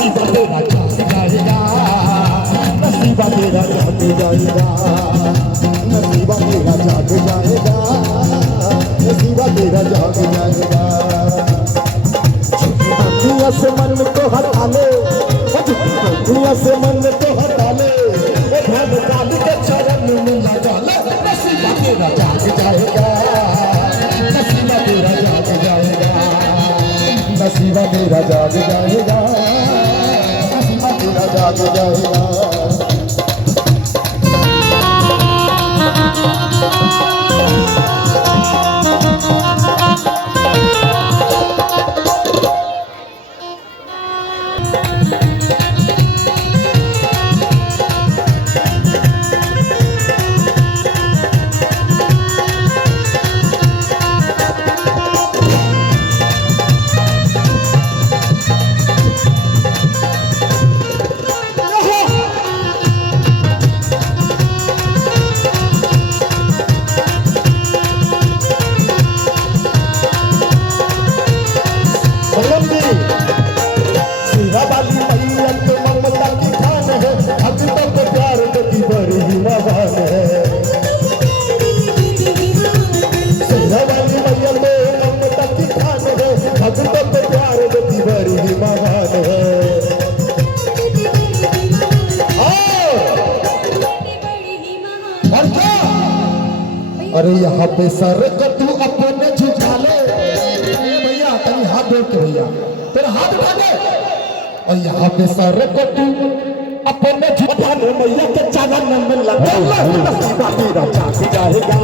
नसीबा तेरा जाग जाएगा, नसीबा तेरा जाग जाएगा, नसीबा तेरा जाग जाएगा, नसीबा तेरा जाग जाएगा। दुनिया से मन को हटा ले, दुनिया से मन को हटा ले, भगवान काली के चरण में लगा ले, नसीबा तेरा जाग जाएगा, नसीबा तेरा जाग जाएगा, नसीबा तेरा जाग जाएगा, नसीबा तेरा जाग जाएगा। अरे यहाँ पे सर को तू अपने झुका ले भैया, तेरी हाथ जोड़ के भैया, तेरा हाथ उठा दे। और यहाँ पे सर को तू अपने झुका ले भैया के चरण में लगा ले, नसीबा तेरा जाग जाएगा,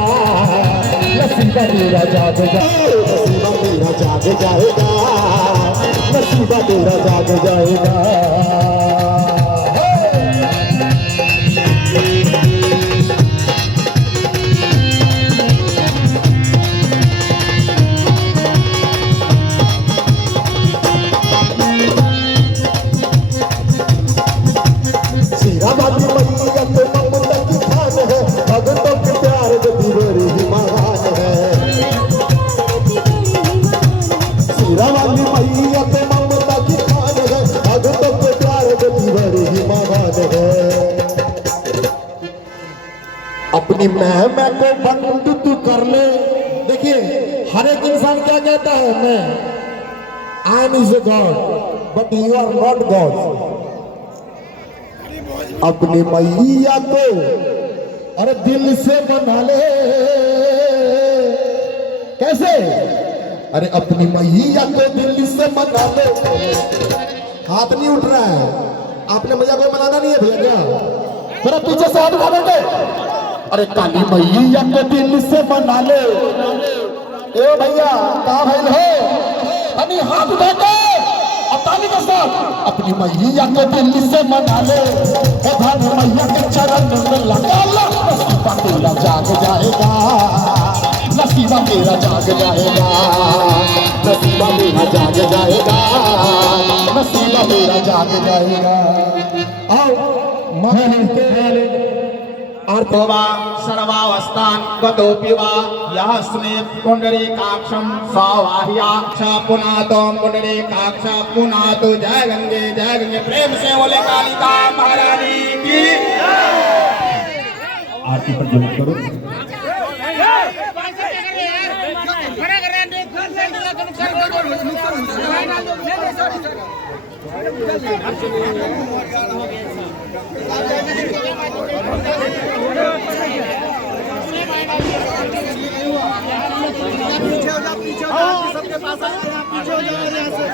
नसीबा तेरा जाग जाएगा, नसीबा तेरा जाग जाएगा, नसीबा तेरा जाग जाएगा। अपनी मैं को बंद तू कर ले। देखिए हर एक इंसान क्या कहता है, मैं I am is a god but you are not god. अपनी मैया को अरे दिल से बना ले। कैसे? अरे अपनी मैया को दिल से मना ले। हाथ नहीं उठ रहा है, आपने मैया को मनाना नहीं है भैया क्या? थोड़ा पीछे से हाथ उठा देंगे। अरे काली मैया को दिल से मना ले। ए भैया कहा भाई हो, अभी हाथ उठा के और ताली के साथ अपनी मैया को दिल से मना ले। धन मैया के चरण में लगा लो, नसीबा तेरा जाग जाएगा, नसीबा तेरा जाग जाएगा, नसीबा तेरा जाग जाएगा, नसीबा तेरा जाग जाएगा। आओ महल के अर्थवा सर्वावस्थान गतोऽपि वा यः स्नेह पुंडरीकाक्षं सवाह्या च पुनातो पुंडरीकाक्ष पुनातो। जय गंगे प्रेम से बोले कालिका महारानी की आरती पर जरूर करो। सबके पास पीछे हो जाओ, यहाँ से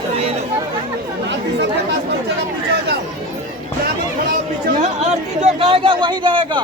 सबके पास पीछे हो जाओ, पीछे। आरती जो गाएगा वही रहेगा।